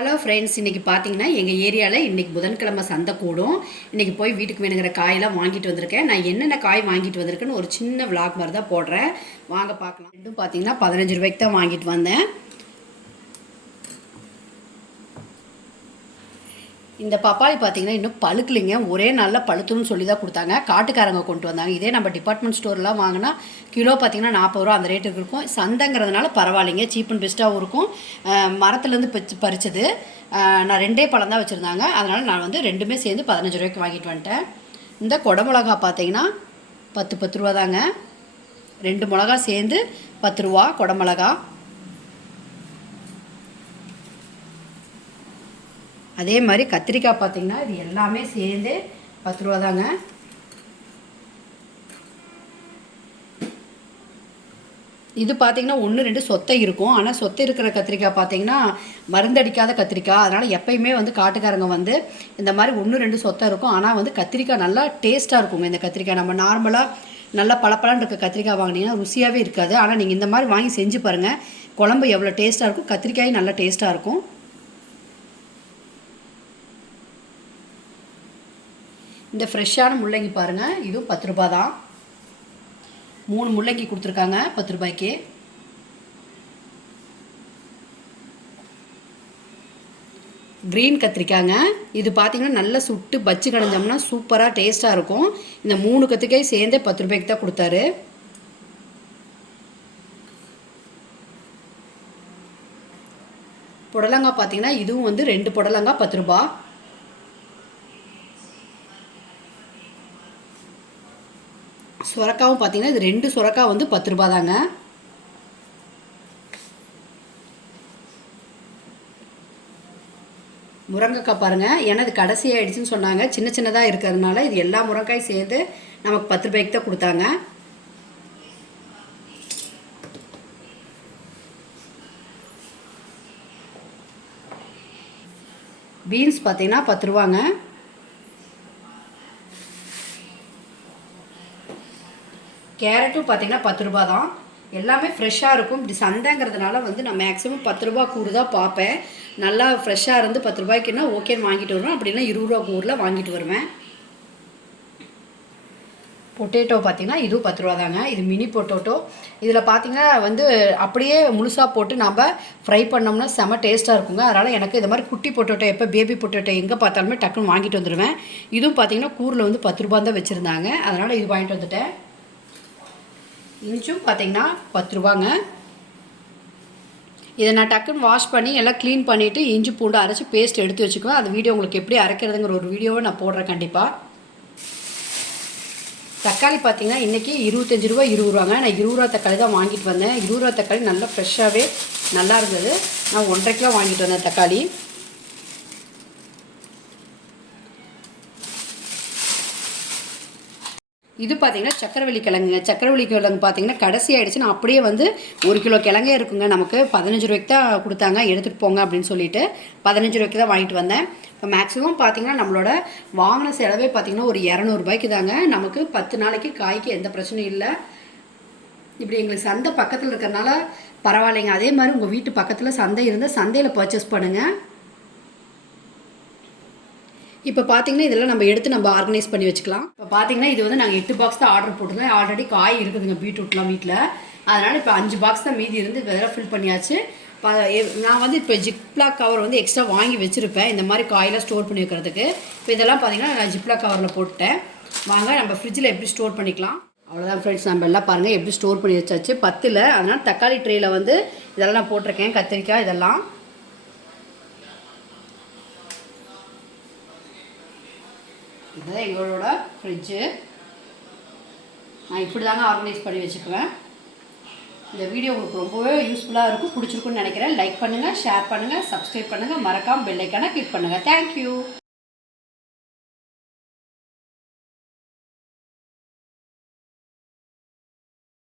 Hello friends, இன்றைக்கி பார்த்தீங்கன்னா எங்கள் ஏரியாவில் இன்றைக்கி புதன்கிழமை சந்தை கூடும். இன்றைக்கி போய் வீட்டுக்கு வேணுங்கிற காயெல்லாம் வாங்கிட்டு வந்திருக்கேன். நான் என்னென்ன காய் வாங்கிட்டு வந்திருக்கேன்னு ஒரு சின்ன விளாக் மாதிரி தான் போடுறேன். வாங்க பார்க்கலாம். ரெண்டும் பார்த்தீங்கன்னா 15 ரூபாய்க்கு தான் வாங்கிட்டு வந்தேன். இந்த பப்பாளி பார்த்தீங்கன்னா இன்னும் பழுக்கலைங்க. ஒரே நாளில் பழுத்துன்னு சொல்லி தான் கொடுத்தாங்க. காட்டுக்காரங்க கொண்டு வந்தாங்க. இதே நம்ம டிபார்ட்மெண்ட் ஸ்டோர்லாம் வாங்கினா கிலோ பார்த்திங்கன்னா 40 ரூபா அந்த ரேட்டுக்கு இருக்கும். சந்தைங்கிறதுனால பரவாயில்லைங்க, சீப் அண்ட் பெஸ்ட்டாகவும் இருக்கும். மரத்துலேருந்து பறிச்சது. நான் 2 பழம் தான் வச்சுருந்தாங்க. அதனால் நான் வந்து ரெண்டுமே சேர்ந்து 15 ரூபாய்க்கு வாங்கிட்டு வந்துட்டேன். இந்த குடமிளகா பார்த்தீங்கன்னா 10 ரூபா தாங்க. 2 மிளகா சேர்ந்து 10 ரூபா குடமிளகா. அதே மாதிரி கத்திரிக்காய் பார்த்திங்கன்னா இது எல்லாமே சேர்ந்து 10 ரூபா தாங்க. இது பார்த்திங்கன்னா 1-2 சொத்தை இருக்கும். ஆனால் சொத்தை இருக்கிற கத்திரிக்காய் பார்த்திங்கன்னா மருந்தடிக்காத கத்திரிக்காய். அதனால் எப்பயுமே வந்து காட்டுக்காரங்க வந்து இந்த மாதிரி 1-2 சொத்தை இருக்கும். ஆனால் வந்து கத்திரிக்காய் நல்லா டேஸ்ட்டாக இருக்குங்க. இந்த கத்திரிக்காய் நம்ம நார்மலாக நல்லா பளபளன்னு இருக்க கத்திரிக்காய் வாங்கினீங்கன்னா ருசியாகவே இருக்காது. ஆனால் நீங்கள் இந்த மாதிரி வாங்கி செஞ்சு பாருங்கள், குழம்பு எவ்வளோ டேஸ்ட்டாக இருக்கும். கத்திரிக்காயும் நல்லா டேஸ்ட்டாக இருக்கும். இந்த ஃப்ரெஷ்ஷான முள்ளங்கி பாருங்கள், இதுவும் 10 ரூபா தான். 3 முள்ளங்கி கொடுத்துருக்காங்க 10 ரூபாய்க்கு. க்ரீன் கத்திரிக்காங்க. இது பார்த்திங்கன்னா நல்லா சுட்டு பச்சு கடைஞ்சோம்னா சூப்பராக டேஸ்ட்டாக இருக்கும். இந்த 3 கத்திரிக்காய் சேர்ந்தே 10 ரூபாய்க்கு தான் கொடுத்தாரு. புடலங்காய் பார்த்திங்கன்னா இதுவும் வந்து 2 புடலங்காய் 10 ரூபா. சுரக்காவும் பார்த்தீங்கன்னா இது 2 சுரக்காய் வந்து 10 ரூபா தாங்க. முருங்கைக்காய் பாருங்கள், ஏன்னா இது கடைசி ஆகிடுச்சின்னு சொன்னாங்க. சின்ன சின்னதாக இருக்கிறதுனால இது எல்லா முருங்கைக்காயும் சேர்ந்து நமக்கு 10 ரூபாய்க்கு தான் கொடுத்தாங்க. பீன்ஸ் பார்த்தீங்கன்னா 10 ரூபாங்க. கேரட்டும் பார்த்திங்கன்னா 10 ரூபா தான். எல்லாமே ஃப்ரெஷ்ஷாக இருக்கும். இப்படி சந்தைங்கிறதுனால வந்து நான் மேக்ஸிமம் 10 ரூபா கூறு தான் பார்ப்பேன். நல்லா ஃப்ரெஷ்ஷாக இருந்து 10 ரூபாய்க்குன்னா ஓகேன்னு வாங்கிட்டு வருவேன். அப்படின்னா 20 ரூபா கூறில் வாங்கிட்டு வருவேன். பொட்டேட்டோ பார்த்திங்கன்னா இதுவும் 10 ரூபா தாங்க. இது மினி பொட்டேட்டோ. இதில் பார்த்திங்கன்னா வந்து அப்படியே முழுசாக போட்டு நம்ம ஃப்ரை பண்ணோம்னா செம டேஸ்ட்டாக இருக்குங்க. அதனால் எனக்கு இது மாதிரி குட்டி பொட்டேட்டோ, எப்போ பேபி பொட்டேட்டோ எங்கே பார்த்தாலுமே டக்குன்னு வாங்கிட்டு வந்துடுவேன். இதுவும் பார்த்திங்கன்னா கூறில் வந்து 10 ரூபா தான் வச்சுருந்தாங்க. அதனால் இது வாங்கிட்டு வந்துட்டேன். இஞ்சும் பார்த்திங்கன்னா 10 ரூபாங்க. இதை நான் டக்குன்னு வாஷ் பண்ணி எல்லாம் க்ளீன் பண்ணிவிட்டு இஞ்சி பூண்டு அரைச்சி பேஸ்ட் எடுத்து வச்சுக்குவேன். அந்த வீடியோ உங்களுக்கு எப்படி அரைக்கிறதுங்கிற ஒரு வீடியோவை நான் போடுறேன் கண்டிப்பாக. தக்காளி பார்த்திங்கன்னா இன்றைக்கி 25 ரூபா 20 ரூபாங்க. நான் 20 ரூபா தக்காளி தான் வாங்கிட்டு வந்தேன். 20 ரூபா தக்காளி நல்லா ஃப்ரெஷ்ஷாகவே நல்லா இருந்தது. நான் 1.5 கிலோ வாங்கிட்டு வந்தேன் தக்காளி. இது பார்த்திங்கன்னா சக்கரவள்ளி கிழங்குங்க. சக்கரவள்ளி கிழங்கு பார்த்திங்கன்னா கடைசி ஆகிடுச்சு. நான் அப்படியே வந்து 1 கிலோ கிழங்கே இருக்குங்க. நமக்கு 15 ரூபாய்க்கு தான் கொடுத்தாங்க, எடுத்துகிட்டு போங்க அப்படின்னு சொல்லிட்டு 15 ரூபாய்க்கு தான் வாங்கிட்டு வந்தேன். இப்போ மேக்ஸிமம் பார்த்திங்கன்னா நம்மளோட வாங்கின செலவே பார்த்திங்கன்னா ஒரு 200 ரூபாய்க்கு தாங்க. நமக்கு 10 நாளைக்கு காய்க்கு எந்த பிரச்சனையும் இல்லை. இப்படி எங்களுக்கு சந்தை பக்கத்தில் இருக்கிறனால பரவாயில்லைங்க. அதே மாதிரி உங்கள் வீட்டு பக்கத்தில் சந்தை இருந்தால் சந்தையில் பர்ச்சேஸ் பண்ணுங்கள். இப்போ பார்த்தீங்கன்னா இதெல்லாம் நம்ம எடுத்து நம்ம ஆர்கனைஸ் பண்ணி வச்சுக்கலாம். இப்போ பார்த்தீங்கன்னா இது வந்து நாங்கள் 8 பாக்ஸ் தான் ஆர்டர் போட்டிருந்தேன். ஆல்ரெடி காய் இருக்குதுங்க பீட்ரூட்லாம் வீட்டில். அதனால் இப்போ 5 பாக்ஸ் தான் மீதி இருந்து இதெல்லாம் ஃபில் பண்ணியாச்சு. நான் வந்து இப்போ ஜிப்லாக் கவர் வந்து எக்ஸ்ட்ரா வாங்கி வச்சுருப்பேன் இந்த மாதிரி காயெல்லாம் ஸ்டோர் பண்ணி வைக்கிறதுக்கு. இப்போ இதெல்லாம் பார்த்தீங்கன்னா நான் ஜிப்லாக் கவரில் போட்டேன். வாங்க நம்ம ஃப்ரிட்ஜில் எப்படி ஸ்டோர் பண்ணிக்கலாம். அவ்வளோதான் ஃப்ரெண்ட்ஸ், நம்ம எல்லாம் பாருங்கள் எப்படி ஸ்டோர் பண்ணி வச்சாச்சு. 10ல். அதனால் தக்காளி ட்ரேயில் வந்து இதெல்லாம் நான் போட்டிருக்கேன். கத்திரிக்காய் இதெல்லாம். இதுதான் எங்களோட ஃப்ரிட்ஜு. நான் இப்படி தாங்க ஆர்கனைஸ் பண்ணி வச்சுக்குவேன். இந்த வீடியோ உங்களுக்கு ரொம்பவே யூஸ்ஃபுல்லாக இருக்கும், பிடிச்சிருக்குன்னு நினைக்கிறேன். லைக் பண்ணுங்கள், ஷேர் பண்ணுங்கள், சப்ஸ்கிரைப் பண்ணுங்கள், மறக்காமல் பெல் ஐக்கானை கிளிக் பண்ணுங்கள். தேங்க்யூ.